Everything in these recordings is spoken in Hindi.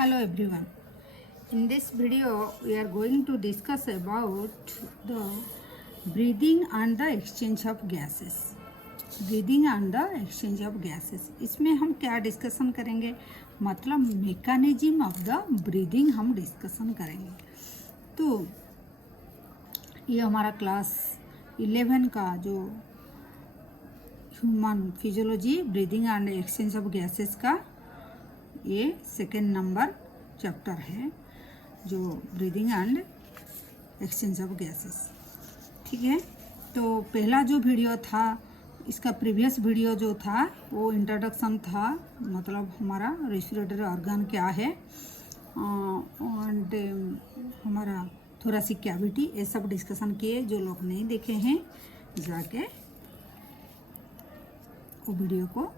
Hello everyone. In this video we are going to discuss about the breathing and the exchange of gases. Breathing and the exchange of gases. इसमें हम क्या डिस्कशन करेंगे, मतलब मेकानिज्म ऑफ द ब्रीदिंग हम डिस्कशन करेंगे। तो ये हमारा क्लास 11 का जो human physiology breathing and exchange of gases का ये सेकेंड नंबर चैप्टर है, जो breathing and exchange of gases. ठीक है, तो पहला जो वीडियो था, इसका प्रीवियस वीडियो जो था वो इंट्रोडक्शन था, मतलब हमारा रेस्पिरेटरी ऑर्गन क्या है एंड हमारा थोरेसिक कैविटी, ये सब डिस्कशन किए। जो लोग नहीं देखे हैं जाके वो वीडियो को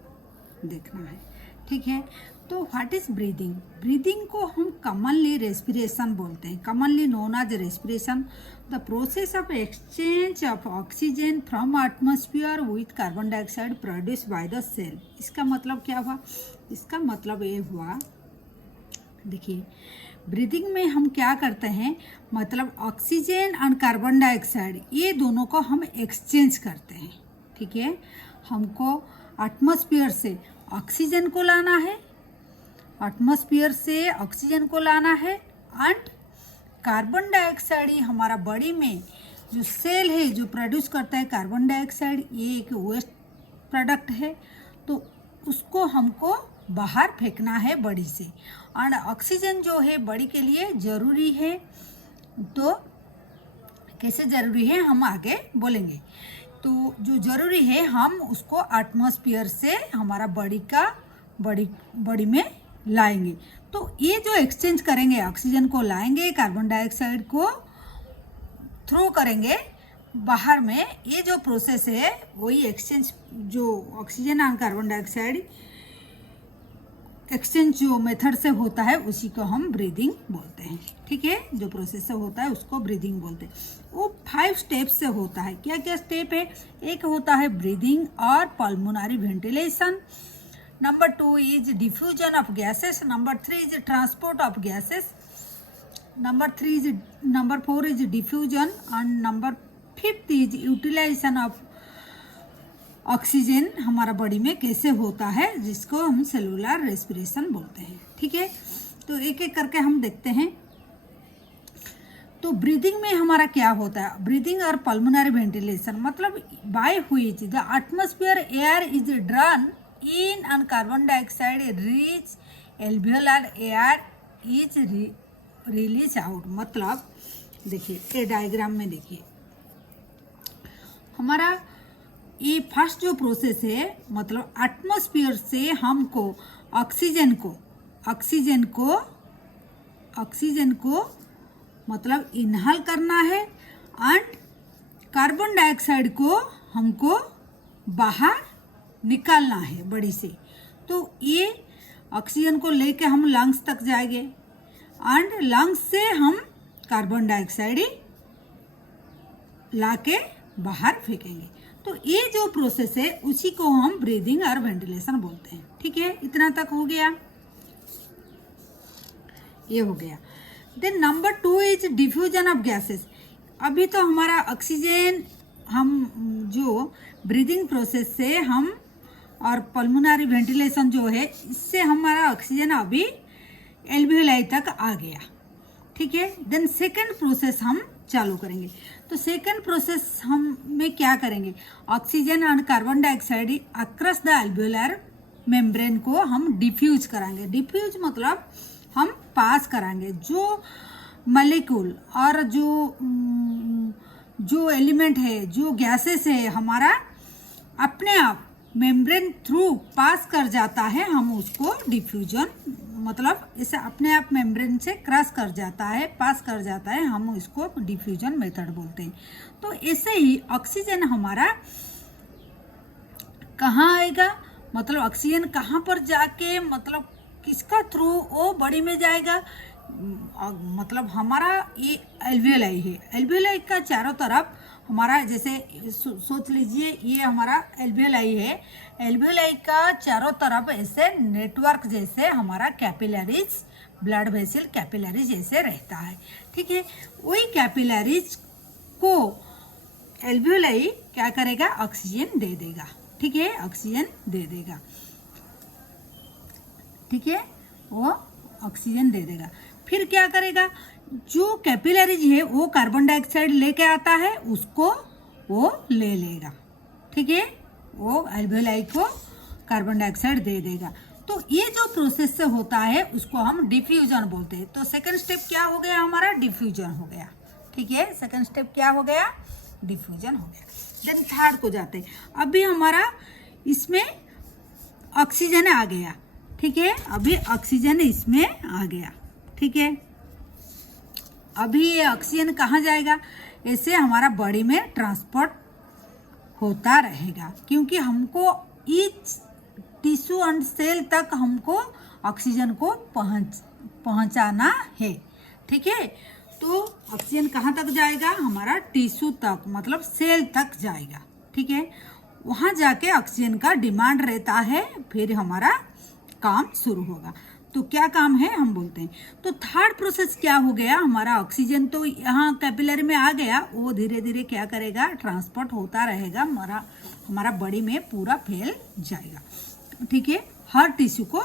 देखना है। ठीक है, तो व्हाट इज ब्रीदिंग? ब्रीदिंग को हम कॉमनली रेस्पिरेशन बोलते हैं, commonly known as respiration, the process of exchange of oxygen from atmosphere with carbon dioxide produce by the cell. इसका मतलब क्या हुआ? इसका मतलब ये हुआ, देखिए ब्रीदिंग में हम क्या करते हैं, मतलब ऑक्सीजन और कार्बन डाइऑक्साइड ये दोनों को हम एक्सचेंज करते हैं। ठीक है, हमको एटमॉस्फेयर से ऑक्सीजन को लाना है, एटमॉस्फेयर से ऑक्सीजन को लाना है एंड कार्बन डाइऑक्साइड ही हमारा बॉडी में जो सेल है जो प्रोड्यूस करता है कार्बन डाइऑक्साइड, ये एक वेस्ट प्रोडक्ट है, तो उसको हमको बाहर फेंकना है बॉडी से। और ऑक्सीजन जो है बॉडी के लिए ज़रूरी है, तो कैसे ज़रूरी है हम आगे बोलेंगे। तो जो ज़रूरी है हम उसको एटमॉस्फेयर से हमारा बॉडी में लाएंगे। तो ये जो एक्सचेंज करेंगे, ऑक्सीजन को लाएंगे, कार्बन डाइऑक्साइड को थ्रो करेंगे बाहर में, ये जो प्रोसेस है वही एक्सचेंज, जो ऑक्सीजन और कार्बन डाइऑक्साइड एक्सचेंज जो मेथड से होता है उसी को हम ब्रीदिंग बोलते हैं। ठीक है, जो प्रोसेस से होता है उसको ब्रीदिंग बोलते हैं। वो 5 स्टेप्स से होता है। क्या क्या स्टेप है? एक होता है ब्रीदिंग और pulmonary ventilation, number 2 is diffusion of gases, number 3 is transport of gases, number 4 is diffusion and number 5 is utilization of oxygen हमारा बॉडी में कैसे होता है, जिसको हम सेलुलर रेस्पिरेशन बोलते हैं। ठीक है, तो एक एक करके हम देखते हैं। तो ब्रीदिंग में हमारा क्या होता है? ब्रीदिंग और पल्मोनरी वेंटिलेशन, मतलब by which the atmosphere air is drawn in and carbon dioxide rich alveolar air is release out. मतलब देखिए ये डायग्राम में देखिए, हमारा ये फर्स्ट जो प्रोसेस है, मतलब एटमॉस्फेयर से हमको ऑक्सीजन को मतलब इनहेल करना है एंड कार्बन डाइऑक्साइड को हमको बाहर निकालना है बॉडी से। तो ये ऑक्सीजन को लेके हम लंग्स तक जाएंगे एंड लंग्स से हम कार्बन डाइऑक्साइड लाके बाहर फेंकेंगे। तो ये जो प्रोसेस है उसी को हम ब्रीदिंग और वेंटिलेशन बोलते हैं। ठीक है, इतना तक हो गया, ये हो गया। Then number 2 is diffusion of gases. अभी तो हमारा ऑक्सीजन हम जो ब्रीदिंग प्रोसेस से हम और पल्मोनरी वेंटिलेशन जो है, इससे हमारा ऑक्सीजन अभी एल्वियोलाई तक आ गया। ठीक है, देन सेकेंड प्रोसेस हम चालू करेंगे। तो सेकेंड प्रोसेस हम में क्या करेंगे, oxygen and carbon dioxide across the alveolar membrane को हम डिफ्यूज कराएंगे। डिफ्यूज मतलब हम पास कराएंगे जो मॉलिक्यूल और जो एलिमेंट है, जो गैसेस है, हमारा अपने आप मेम्ब्रेन थ्रू पास कर जाता है, हम उसको डिफ्यूजन मतलब इसे अपने आप मेम्ब्रेन से क्रॉस कर जाता है, पास कर जाता है, हम इसको डिफ्यूजन मेथड बोलते हैं। तो ऐसे ही ऑक्सीजन हमारा कहाँ आएगा, मतलब ऑक्सीजन कहाँ पर जाके, मतलब किसका थ्रू वो बॉडी में जाएगा, मतलब हमारा ये एल्वियोलाई है, एल्वियोलाई का चारों तरफ हमारा, जैसे सोच लीजिए ये हमारा एल्वियोलाई है, एल्वियोलाई का चारों तरफ ऐसे नेटवर्क जैसे हमारा कैपिलरीज ब्लड वेसल कैपिलरीज जैसे रहता है, ठीक है। वही कैपिलरीज को एल्वियोलाई क्या करेगा, ऑक्सीजन दे देगा, ठीक है, ऑक्सीजन दे देगा, ठीक है, वो ऑक्सीजन दे देगा। फिर क्या करेगा, जो कैपिलरीज है वो कार्बन डाइऑक्साइड लेके आता है, उसको वो ले लेगा, ठीक है, वो एल्वियोलाई को कार्बन डाइऑक्साइड दे देगा। तो ये जो प्रोसेस से होता है उसको हम डिफ्यूजन बोलते हैं। तो सेकंड स्टेप क्या हो गया हमारा, डिफ्यूजन हो गया, ठीक है, सेकंड स्टेप क्या हो गया, डिफ्यूजन हो गया। देन थर्ड को जाते हैं। अभी हमारा इसमें ऑक्सीजन आ गया, ठीक है, अभी ऑक्सीजन इसमें आ गया, ठीक है। अभी ये ऑक्सीजन कहाँ जाएगा, ऐसे हमारा बॉडी में ट्रांसपोर्ट होता रहेगा, क्योंकि हमको ईच टिश्यू एंड सेल तक हमको ऑक्सीजन को पहुंचाना है, ठीक है। तो ऑक्सीजन कहाँ तक जाएगा, हमारा टिश्यू तक, मतलब सेल तक जाएगा, ठीक है। वहाँ जाके ऑक्सीजन का डिमांड रहता है, फिर हमारा काम शुरू होगा। तो क्या काम है हम बोलते हैं। तो थर्ड प्रोसेस क्या हो गया, हमारा ऑक्सीजन तो यहाँ कैपिलरी में आ गया, वो धीरे धीरे क्या करेगा, ट्रांसपोर्ट होता रहेगा, हमारा बॉडी में पूरा फैल जाएगा, ठीक है। हर टिश्यू को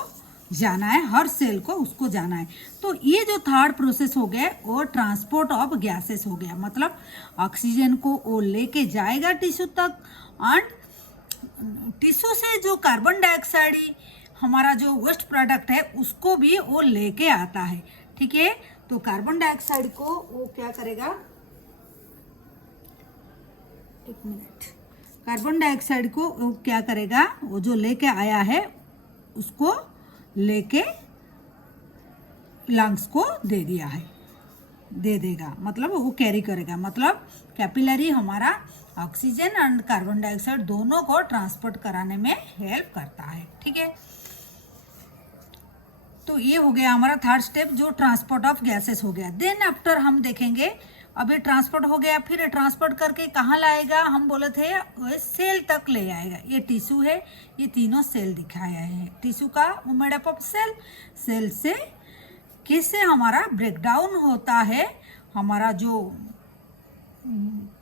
जाना है, हर सेल को उसको जाना है। तो ये जो थर्ड प्रोसेस हो गया वो ट्रांसपोर्ट ऑफ गैसेस हो गया, मतलब ऑक्सीजन को वो लेके जाएगा टिश्यू तक, एंड टिश्यू से जो कार्बन डाइऑक्साइड हमारा जो वेस्ट प्रोडक्ट है उसको भी वो लेके आता है, ठीक है। तो कार्बन डाइऑक्साइड को वो क्या करेगा, एक मिनट, कार्बन डाइऑक्साइड को वो क्या करेगा, वो जो लेके आया है उसको लेके लंग्स को दे दिया है, दे देगा, मतलब वो कैरी करेगा, मतलब कैपिलरी हमारा ऑक्सीजन एंड कार्बन डाइऑक्साइड दोनों को ट्रांसपोर्ट कराने में हेल्प करता है, ठीक है। तो ये हो गया हमारा थर्ड स्टेप, जो ट्रांसपोर्ट ऑफ गैसेस हो गया। देन आफ्टर हम देखेंगे, अभी ट्रांसपोर्ट हो गया, फिर ट्रांसपोर्ट करके कहाँ लाएगा, हम बोले थे सेल तक ले आएगा। ये टिश्यू है, ये तीनों सेल दिखाया है, टिश्यू का made up of cell, cell से कैसे हमारा ब्रेकडाउन होता है, हमारा जो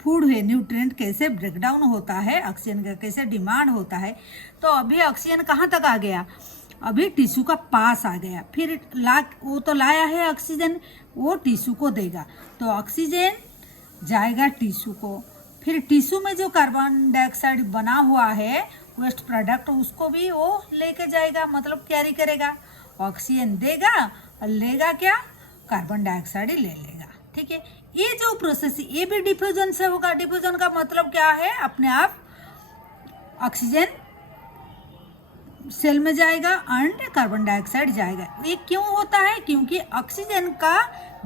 फूड है, न्यूट्रिएंट कैसे ब्रेकडाउन होता है, ऑक्सीजन का कैसे डिमांड होता है। तो अभी ऑक्सीजन कहाँ तक आ गया, अभी टिश्यू का पास आ गया, फिर वो तो लाया है ऑक्सीजन, वो टिश्यू को देगा, तो ऑक्सीजन जाएगा टिश्यू को, फिर टिश्यू में जो कार्बन डाइऑक्साइड बना हुआ है वेस्ट प्रोडक्ट उसको भी वो लेके जाएगा, मतलब कैरी करेगा, ऑक्सीजन देगा और लेगा क्या, कार्बन डाइऑक्साइड ले लेगा, ठीक है। ये जो प्रोसेस ये भी डिफ्यूजन से होगा। डिफ्यूजन का मतलब क्या है, अपने आप ऑक्सीजन सेल में जाएगा एंड कार्बन डाइऑक्साइड जाएगा। ये क्यों होता है, क्योंकि ऑक्सीजन का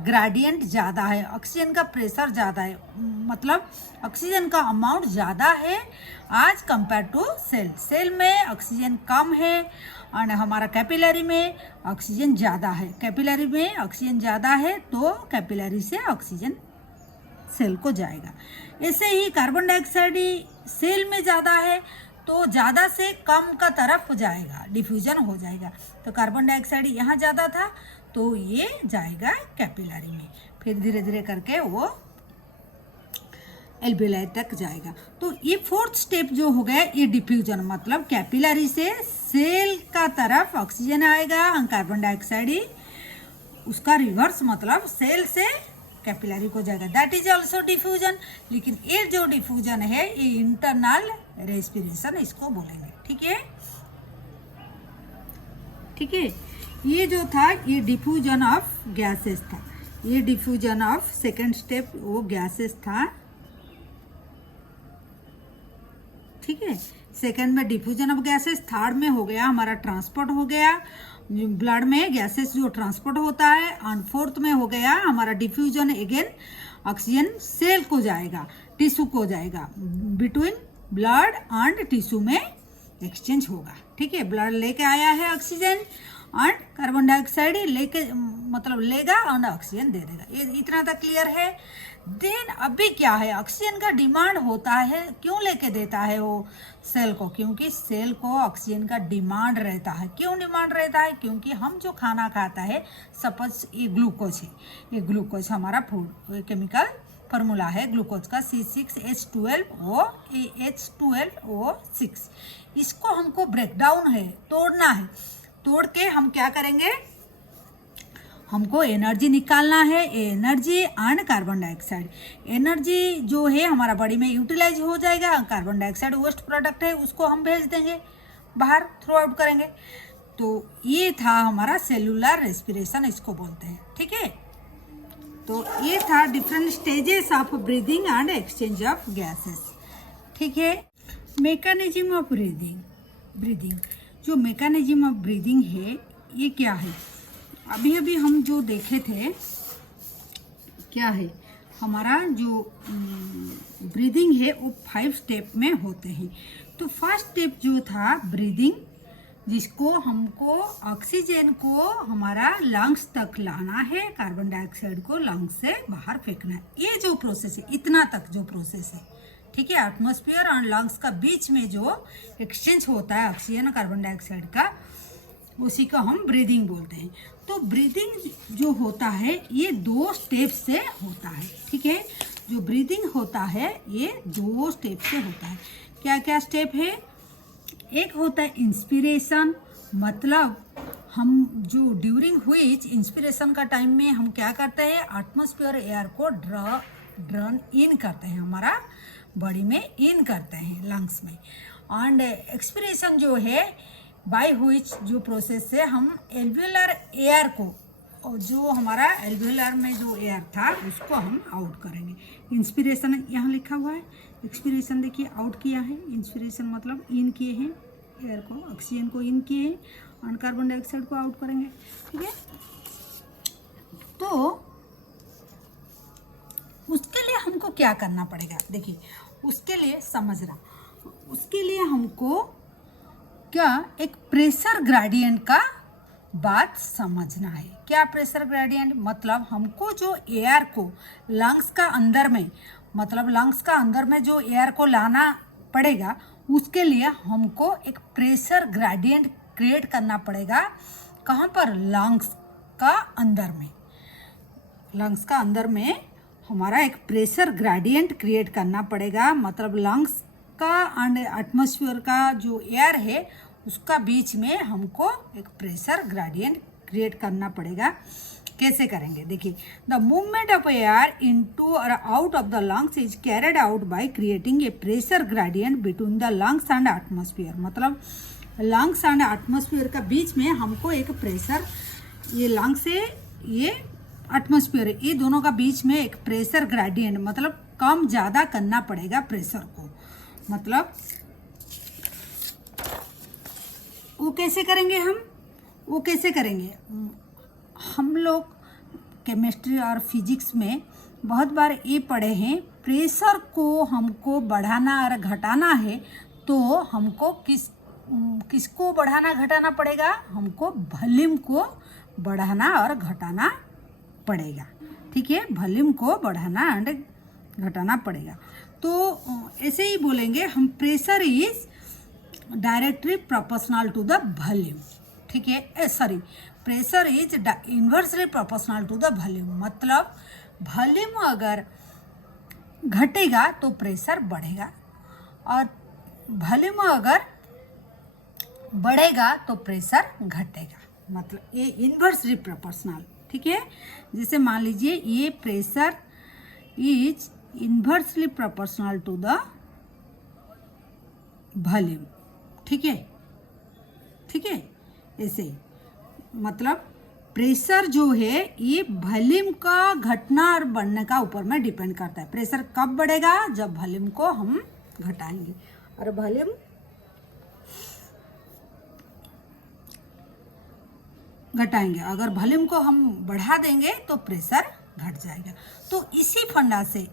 ग्रेडियंट ज़्यादा है, ऑक्सीजन का प्रेशर ज़्यादा है, मतलब ऑक्सीजन का अमाउंट ज़्यादा है आज कंपेयर टू सेल। सेल में ऑक्सीजन कम है और हमारा कैपिलरी में ऑक्सीजन ज़्यादा है, कैपिलरी में ऑक्सीजन ज़्यादा है तो कैपिलरी से ऑक्सीजन सेल को जाएगा। ऐसे ही कार्बन डाइऑक्साइड सेल में ज़्यादा है तो ज़्यादा से कम का तरफ जाएगा, डिफ्यूजन हो जाएगा। तो कार्बन डाइऑक्साइड यहाँ ज़्यादा था तो ये जाएगा कैपिलरी में, फिर धीरे धीरे करके वो एल्वियोलाई तक जाएगा। तो ये फोर्थ स्टेप जो हो गया ये डिफ्यूजन, मतलब कैपिलरी से सेल का तरफ ऑक्सीजन आएगा और कार्बन डाइऑक्साइड उसका रिवर्स, मतलब सेल से कैपिलरी को जाएगा, दैट इज ऑल्सो डिफ्यूजन। लेकिन ये जो डिफ्यूजन है ये इंटरनल रेस्पिरेशन इसको बोलेंगे, ठीक है, ठीक है। ये जो था ये डिफ्यूजन ऑफ गैसेस था, ये डिफ्यूजन ऑफ सेकंड स्टेप वो गैसेस था, ठीक है। सेकंड में डिफ्यूजन ऑफ गैसेस, थर्ड में हो गया हमारा ट्रांसपोर्ट हो गया ब्लड में गैसेस जो ट्रांसपोर्ट होता है, एंड फोर्थ में हो गया हमारा डिफ्यूजन, अगेन ऑक्सीजन सेल को जाएगा, टिश्यू को जाएगा, बिटवीन ब्लड एंड टिश्यू में एक्सचेंज होगा, ठीक है। ब्लड लेके आया है ऑक्सीजन एंड कार्बन डाइऑक्साइड लेके मतलब लेगा और ऑक्सीजन दे देगा। ये इतना तक क्लियर है। देन अभी क्या है, ऑक्सीजन का डिमांड होता है, क्यों लेके देता है वो सेल को? क्योंकि सेल को ऑक्सीजन का डिमांड रहता है। क्यों डिमांड रहता है? क्योंकि हम जो खाना खाता है, सपोज ये ग्लूकोज है, ये ग्लूकोज हमारा फूड केमिकल फार्मूला है ग्लूकोज का C6H12OH12O6। इसको हमको ब्रेक डाउन है, तोड़ना है। तोड़ के हम क्या करेंगे, हमको एनर्जी निकालना है। Energy and carbon dioxide, energy जो है हमारा बॉडी में यूटिलाइज हो जाएगा। कार्बन डाइऑक्साइड वेस्ट प्रोडक्ट है, उसको हम भेज देंगे बाहर, थ्रो आउट करेंगे। तो ये था हमारा सेलुलर रेस्पिरेशन, इसको बोलते हैं। ठीक है, तो ये था different stages of breathing and exchange of gases. ठीक है, मैकेनिज्म ऑफ ब्रीदिंग जो मैकेनिज्म ऑफ ब्रीदिंग है ये क्या है? अभी अभी हम जो देखे थे, क्या है हमारा जो ब्रीदिंग है वो 5 स्टेप में होते हैं। तो फर्स्ट स्टेप जो था ब्रीदिंग, जिसको हमको ऑक्सीजन को हमारा लंग्स तक लाना है, कार्बन डाइऑक्साइड को लंग्स से बाहर फेंकना है। ये जो प्रोसेस है, इतना तक जो प्रोसेस है, ठीक है, एटमॉस्फेयर और लंग्स का बीच में जो एक्सचेंज होता है ऑक्सीजन और कार्बन डाइऑक्साइड का, उसी को हम ब्रीदिंग बोलते हैं। तो ब्रीदिंग जो होता है ये 2 स्टेप से होता है। ठीक है, जो ब्रीदिंग होता है ये 2 स्टेप से होता है। क्या क्या स्टेप है? एक होता है इंस्पिरेशन, मतलब हम जो ड्यूरिंग व्हिच इंस्पिरेशन का टाइम में हम क्या करते हैं, एटमॉस्फेयर एयर को ड्रन इन करते हैं, हमारा बॉडी में इन करते हैं लंग्स में। एंड एक्सपिरेशन जो है बाय व्हिच जो प्रोसेस से हम एल्वियोलर एयर को, और जो हमारा एल्वियोलर में जो एयर था उसको हम आउट करेंगे। इंस्पिरेशन यहाँ लिखा हुआ है, एक्सपिरेशन देखिए आउट किया है। इंस्पिरेशन मतलब इन किए हैं एयर को, ऑक्सीजन को इन किए हैं और कार्बन डाइऑक्साइड को आउट करेंगे। ठीक है, तो उसके लिए हमको क्या करना पड़ेगा? देखिए, उसके लिए समझना, उसके लिए हमको क्या एक प्रेशर ग्रेडियंट का बात समझना है। क्या प्रेशर ग्रेडियंट? मतलब हमको जो एयर को लंग्स का अंदर में, मतलब लंग्स का अंदर में जो एयर को लाना पड़ेगा, उसके लिए हमको एक प्रेशर ग्रेडियंट क्रिएट करना पड़ेगा। कहाँ पर? लंग्स का अंदर में। लंग्स का अंदर में हमारा एक प्रेशर ग्रेडियंट क्रिएट करना पड़ेगा। मतलब लंग्स का एंड एटमॉस्फेयर का जो एयर है उसका बीच में हमको एक प्रेशर ग्रेडियंट क्रिएट करना पड़ेगा। कैसे करेंगे? देखिए, the movement of air into और out of the lungs is carried out by creating a pressure gradient between the lungs and atmosphere. मतलब लंग्स एंड एटमॉस्फेयर का बीच में हमको एक प्रेशर, ये लंग्स है, ये एटमॉस्फेयर है, ये दोनों का बीच में एक प्रेशर ग्रेडियंट, मतलब कम ज़्यादा करना पड़ेगा प्रेशर को। मतलब वो कैसे करेंगे हम? वो कैसे करेंगे? हम लोग केमिस्ट्री और फिजिक्स में बहुत बार ये पढ़े हैं, प्रेशर को हमको बढ़ाना और घटाना है तो हमको किसको बढ़ाना घटाना पड़ेगा? हमको वॉल्यूम को बढ़ाना और घटाना पड़ेगा। ठीक है, वॉल्यूम को बढ़ाना एंड घटाना पड़ेगा। तो ऐसे ही बोलेंगे हम, pressure is directly proportional to the volume. ठीक है, sorry, pressure is inversely proportional to the volume. मतलब वॉल्यूम अगर घटेगा तो प्रेशर बढ़ेगा, और वॉल्यूम अगर बढ़ेगा तो प्रेशर घटेगा। मतलब ये इन्वर्सली प्रोपोर्शनल। ठीक है, जैसे मान लीजिए ये pressure is inversely proportional to the volume. ठीक है, ठीक है, ऐसे मतलब प्रेशर जो है ये वॉल्यूम का घटना और बढ़ने का ऊपर में डिपेंड करता है। प्रेशर कब बढ़ेगा? जब वॉल्यूम को हम घटाएंगे, और वॉल्यूम घटाएंगे, अगर वॉल्यूम को हम बढ़ा देंगे तो प्रेशर घट जाएगा। तो इसी फंडा से,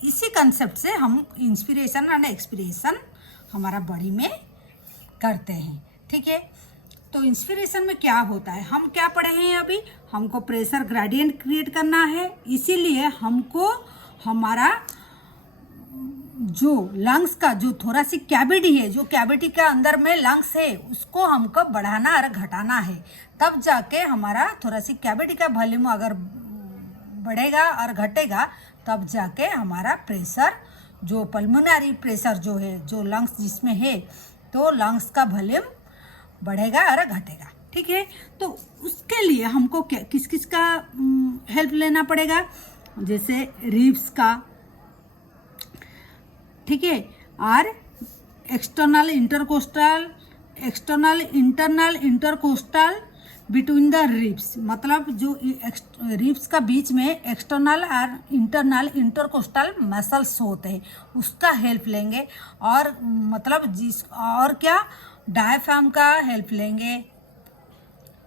इसी कंसेप्ट से हम इंस्पिरेशन एंड एक्सपिरेशन हमारा बॉडी में करते हैं। ठीक है, तो इंस्पिरेशन में क्या होता है, हम क्या पढ़े हैं अभी, हमको प्रेशर ग्रेडियंट क्रिएट करना है, इसीलिए हमको हमारा जो लंग्स का जो थोरासिक कैविटी है, जो कैविटी के अंदर में लंग्स है, उसको हमको बढ़ाना और घटाना है। तब जाके हमारा थोरासिक कैविटी का वॉल्यूम अगर बढ़ेगा और घटेगा, तब जाके हमारा प्रेशर, जो पल्मोनरी प्रेशर जो है, जो लंग्स जिसमें है, तो लंग्स का वॉल्यूम बढ़ेगा और घटेगा। ठीक है, तो उसके लिए हमको किस किस का हेल्प लेना पड़ेगा, जैसे रिब्स का, ठीक है, और external internal intercostal between the ribs, मतलब जो रिब्स का बीच में एक्सटर्नल और इंटरनल इंटरकोस्टल मसल्स होते हैं, उसका हेल्प लेंगे। और मतलब और क्या, डायफ्राम का हेल्प लेंगे।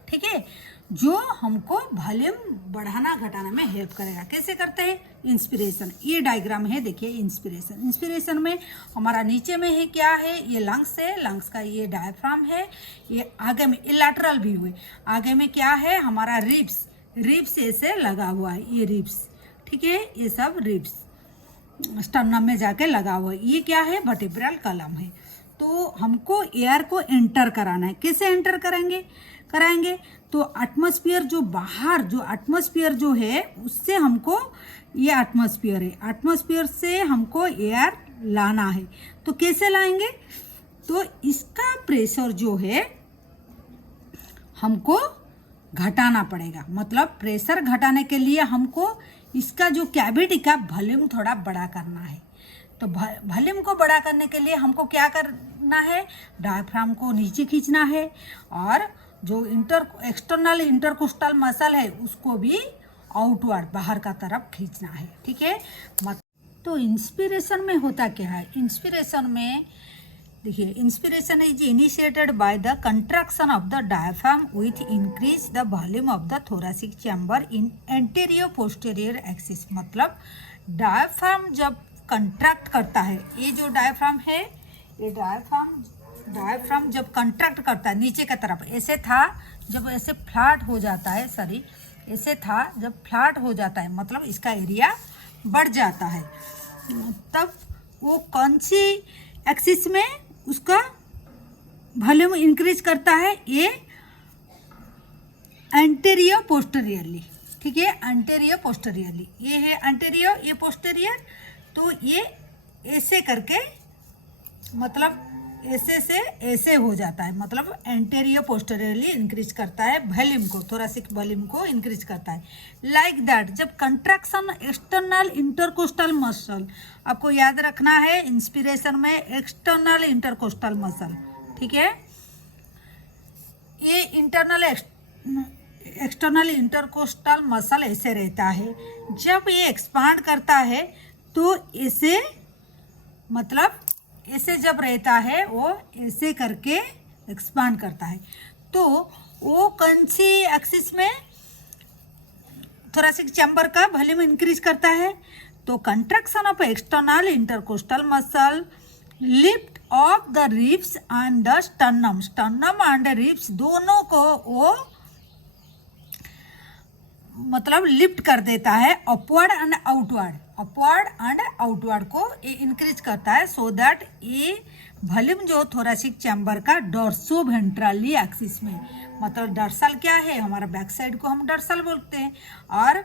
ठीक है, जो हमको वॉल्यूम बढ़ाना घटाना में हेल्प करेगा। कैसे करते हैं, इंस्पिरेशन, ये डायग्राम है, देखिए इंस्पिरेशन में हमारा नीचे में है क्या है, ये लंग्स है, लंग्स का ये डायफ्राम है, ये आगे में ये लैटरल व्यू है, आगे में क्या है हमारा रिब्स ऐसे लगा हुआ है, ये रिब्स, ठीक है, ये सब रिब्स स्टर्नम में जाके लगा हुआ है। ये क्या है, वर्टिब्रल कॉलम है। तो हमको एयर को एंटर कराना है। कैसे एंटर कराएंगे, तो एटमॉस्फेयर जो बाहर, जो एटमॉस्फेयर जो है उससे हमको, ये एटमॉस्फेयर है, एटमॉस्फेयर से हमको एयर लाना है। तो कैसे लाएंगे, तो इसका प्रेशर जो है हमको घटाना पड़ेगा। मतलब प्रेशर घटाने के लिए हमको इसका जो कैविटी का वॉल्यूम थोड़ा बड़ा करना है। तो वॉल्यूम को बड़ा करने के लिए हमको क्या करना है, डायफ्राम को नीचे खींचना है, और जो एक्सटर्नल इंटरकोस्टल मसल है उसको भी आउटवर्ड, बाहर का तरफ खींचना है। ठीक है, तो इंस्पिरेशन में होता क्या है, इंस्पिरेशन में देखिए, inspiration is initiated by the contraction of the diaphragm with increase the volume of the thoracic chamber in anterior posterior axis. मतलब डायफ्राम जब कंट्रैक्ट करता है, ये जो डायफ्राम है, ये डायफ्राम जब कंट्रैक्ट करता है नीचे की तरफ, ऐसे था, जब ऐसे फ्लैट हो जाता है, सॉरी ऐसे था, जब फ्लैट हो जाता है मतलब इसका एरिया बढ़ जाता है, तब वो कौन सी एक्सिस में उसका वॉल्यूम इंक्रीज करता है, ये एंटीरियर पोस्टीरियरली। ठीक है, एंटीरियर पोस्टीरियरली, ये है एंटीरियर, ये पोस्टीरियर, तो ये ऐसे करके, मतलब ऐसे से ऐसे हो जाता है, मतलब एंटीरियर पोस्टीरियरली इंक्रीज करता है वॉल्यूम को, थोरेसिक वॉल्यूम को इंक्रीज करता है। लाइक दैट जब कंट्रैक्शन एक्सटर्नल इंटरकोस्टल मसल, आपको याद रखना है इंस्पिरेशन में एक्सटर्नल इंटरकोस्टल मसल, ठीक है, ये एक्सटर्नल इंटरकोस्टल मसल ऐसे रहता है। जब ये एक्सपांड करता है तो ऐसे, मतलब ऐसे जब रहता है वो ऐसे करके एक्सपांड करता है। तो वो कौन सी एक्सिस में थोरेसिक चैम्बर का वॉल्यूम इंक्रीज करता है, तो contraction of external intercostal muscle, lift off the ribs and the sternum and ribs दोनों को वो मतलब लिफ्ट कर देता है, अपवर्ड एंड आउटवर्ड को ये इंक्रीज करता है, सो दैट ये वॉल्यूम जो थोरेसिक चैम्बर का डोर्सो वेंट्रली एक्सिस में, मतलब डर्सल क्या है, हमारा बैक साइड को हम डर्सल बोलते हैं, और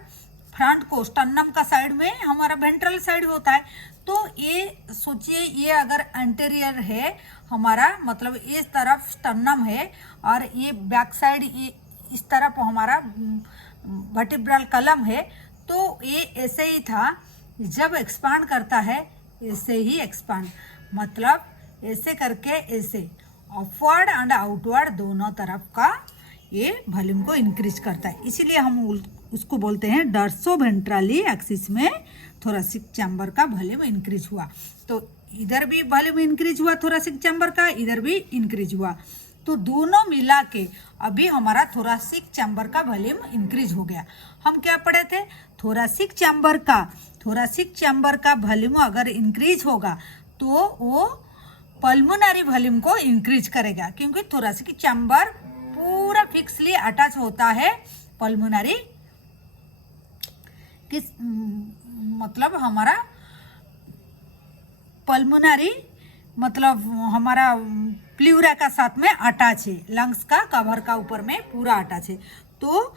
फ्रंट को स्टर्नम का साइड में हमारा वेंट्रल साइड होता है। तो ये सोचिए, ये अगर एंटीरियर है हमारा, मतलब इस तरफ स्टर्नम है, और ये बैक साइड ये इस तरफ हमारा वर्टिब्रल कॉलम है, तो ये ऐसे ही था। जब एक्सपांड करता है ऐसे ही एक्सपांड, मतलब ऐसे करके ऐसे अपवर्ड एंड आउटवर्ड दोनों तरफ का ये वॉल्यूम को इंक्रीज करता है। इसीलिए हम उसको बोलते हैं डर्सो वेंट्रली एक्सिस में थोरेसिक चैम्बर का वॉल्यूम इंक्रीज हुआ। तो इधर भी वॉल्यूम इंक्रीज हुआ थोरेसिक चैम्बर का, इधर भी इंक्रीज हुआ, तो दोनों मिला के अभी हमारा थोरेसिक चैम्बर का वॉल्यूम इंक्रीज हो गया। हम क्या पढ़े थे, थोरेसिक चैम्बर का वॉल्यूम अगर इंक्रीज होगा तो वो पल्मोनरी वॉल्यूम को इंक्रीज करेगा, क्योंकि थोरेसिक चैम्बर पूरा फिक्सली अटैच होता है पल्मोनरी किस मतलब हमारा पल्मोनरी मतलब हमारा प्लूरा का साथ में अटैच है, लंग्स का कवर का ऊपर में पूरा अटैच है। तो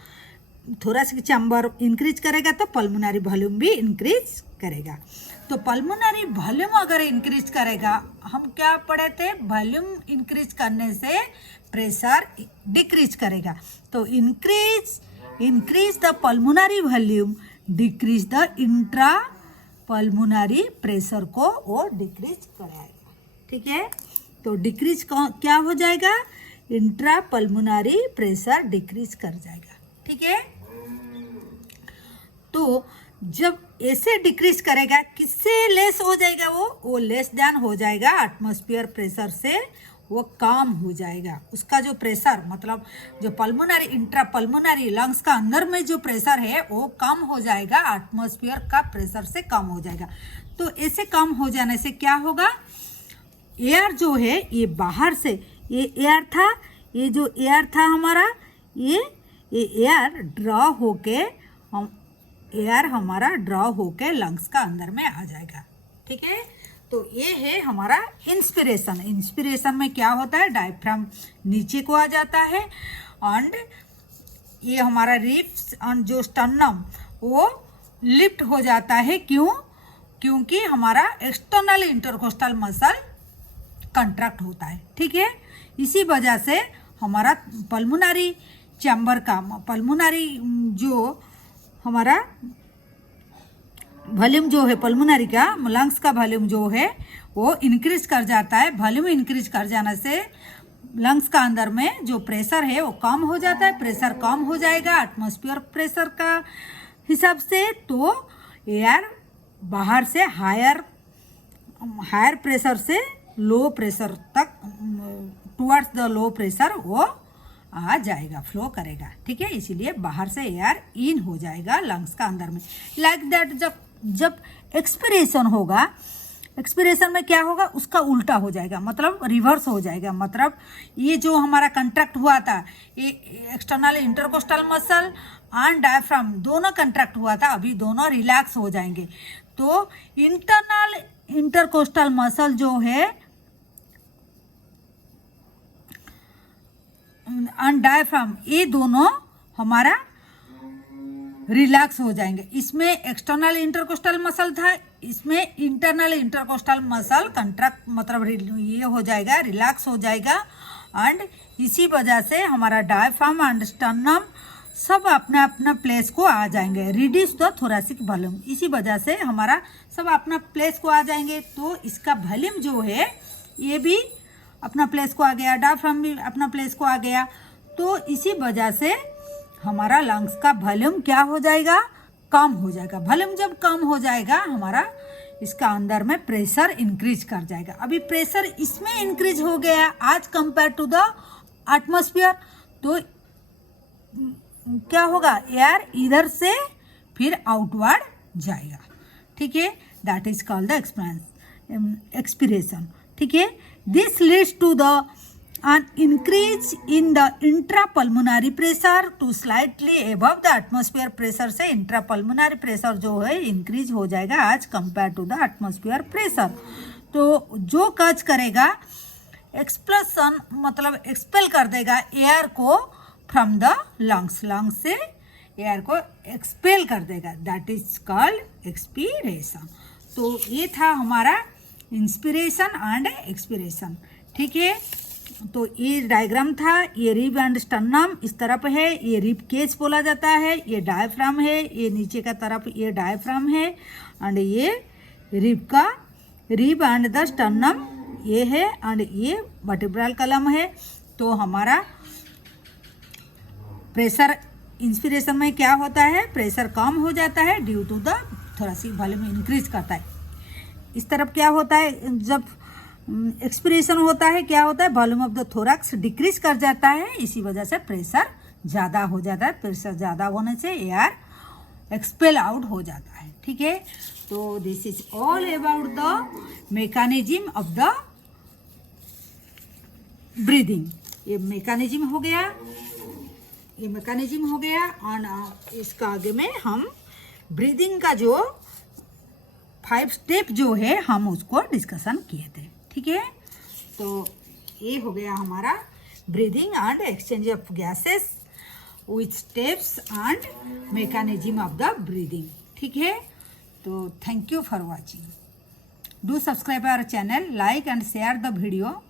थोरेसिक चैम्बर इंक्रीज करेगा तो पल्मोनरी वॉल्यूम भी इंक्रीज करेगा। तो पल्मोनरी वॉल्यूम अगर इंक्रीज करेगा, हम क्या पढ़े थे, वॉल्यूम इंक्रीज करने से प्रेशर डिक्रीज करेगा। तो increase the pulmonary volume, decrease the intra pulmonary pressure को वो डिक्रीज कराएगा। ठीक है, तो डिक्रीज क्या हो जाएगा, इंट्रा पल्मोनरी प्रेशर डिक्रीज कर जाएगा। ठीक है, तो जब ऐसे डिक्रीज करेगा, किससे लेस हो जाएगा, वो लेस देन हो जाएगा एटमॉस्फेयर प्रेशर से, वो कम हो जाएगा। उसका जो प्रेशर मतलब जो पल्मोनरी इंट्रा पल्मोनरी लंग्स का अंदर में जो प्रेशर है वो कम हो जाएगा, एटमॉस्फेयर का प्रेशर से कम हो जाएगा। तो ऐसे कम हो जाने से क्या होगा, एयर जो है ये बाहर से, ये एयर था, ये जो एयर था हमारा, ये एयर ड्रॉ होके एयर हमारा ड्रॉ होके लंग्स का अंदर में आ जाएगा। ठीक है, तो ये है हमारा इंस्पिरेशन। इंस्पिरेशन में क्या होता है, डायफ्राम नीचे को आ जाता है एंड ये हमारा रिब्स एंड जो स्टर्नम वो लिफ्ट हो जाता है। क्योंकि हमारा एक्सटर्नल इंटरकोस्टल मसल कंट्रैक्ट होता है। ठीक है, इसी वजह से हमारा पल्मोनरी चैम्बर का पल्मोनरी जो हमारा वॉल्यूम जो है पल्मोनरी का लंग्स का वॉल्यूम जो है वो इंक्रीज कर जाता है। वॉल्यूम इंक्रीज कर जाने से लंग्स का अंदर में जो प्रेशर है वो कम हो जाता है। प्रेशर कम हो जाएगा एटमॉस्फेयर प्रेशर का हिसाब से, तो एयर बाहर से हायर प्रेशर से लो प्रेशर तक टुवर्ड्स द लो प्रेशर वो आ जाएगा, फ्लो करेगा। ठीक है, इसीलिए बाहर से एयर इन हो जाएगा लंग्स का अंदर में। लाइक दैट जब एक्सपिरेशन होगा, एक्सपिरेशन में क्या होगा, उसका उल्टा हो जाएगा, मतलब रिवर्स हो जाएगा। मतलब ये जो हमारा कंट्रैक्ट हुआ था, ये external intercostal muscle and diaphragm दोनों कंट्रैक्ट हुआ था, अभी दोनों रिलैक्स हो जाएंगे। तो इंटरनल इंटरकोस्टल मसल जो है एंड डायफ्राम, ये दोनों हमारा रिलैक्स हो जाएंगे। इसमें एक्सटर्नल इंटरकोस्टल मसल था, इसमें इंटरनल इंटरकोस्टल मसल कंट्रैक्ट मतलब ये हो जाएगा, रिलैक्स हो जाएगा एंड इसी वजह से हमारा डायफ्राम एंड स्टर्नम सब अपना अपना प्लेस को आ जाएंगे। रिड्यूस द थोरेसिक वॉल्यूम, इसी वजह से हमारा सब अपना प्लेस को आ जाएंगे। तो इसका वॉल्यूम जो है ये भी अपना प्लेस को आ गया, डायफ्राम भी अपना प्लेस को आ गया। तो इसी वजह से हमारा लंग्स का वॉल्यूम क्या हो जाएगा, कम हो जाएगा। वॉल्यूम जब कम हो जाएगा हमारा इसका अंदर में प्रेशर इंक्रीज कर जाएगा। अभी प्रेशर इसमें इंक्रीज हो गया आज कंपेयर टू द एटमॉस्फेयर, तो क्या होगा, एयर इधर से फिर आउटवर्ड जाएगा। ठीक है, that is called the expiration. ठीक है, this leads to the an increase in the intrapulmonary pressure to slightly above the atmosphere pressure से intrapulmonary pressure जो है increase हो जाएगा आज compared to the atmosphere pressure। तो जो काज करेगा एक्सप्लसन मतलब एक्सपेल कर देगा एयर को फ्रॉम द लंग्स, लंग्स से एयर को एक्सपेल कर देगा, दैट इज कॉल्ड एक्सपीरेशन। तो ये था हमारा इंस्पिरेशन एंड एक्सपीरेशन। ठीक है, तो ये डायग्राम था, ये रिब एंड स्टर्नम इस तरफ है, ये रिब केज बोला जाता है, ये डायफ्राम है, ये नीचे का तरफ ये डायफ्राम है एंड ये रिब एंड द स्टर्नम ये है एंड ये वर्टिब्रल कॉलम है। तो हमारा प्रेशर इंस्पिरेशन में क्या होता है, प्रेशर कम हो जाता है due to the thoracic volume increase करता है। इस तरफ क्या होता है, जब एक्सपिरेशन होता है क्या होता है, volume of the thorax decrease कर जाता है, इसी वजह से प्रेशर ज़्यादा हो जाता है। प्रेशर ज़्यादा होने से एयर एक्सपेल आउट हो जाता है। ठीक है, तो this is all about the mechanism of the breathing. ये मैकेनिज्म हो गया, ये मैकेनिज्म हो गया। और इसका आगे में हम ब्रीदिंग का जो 5 स्टेप जो है हम उसको डिस्कशन किए थे। ठीक है, तो ये हो गया हमारा breathing and exchange of gases with steps and mechanism of the breathing. ठीक है, तो thank you for watching. Do subscribe our channel, like and share the video.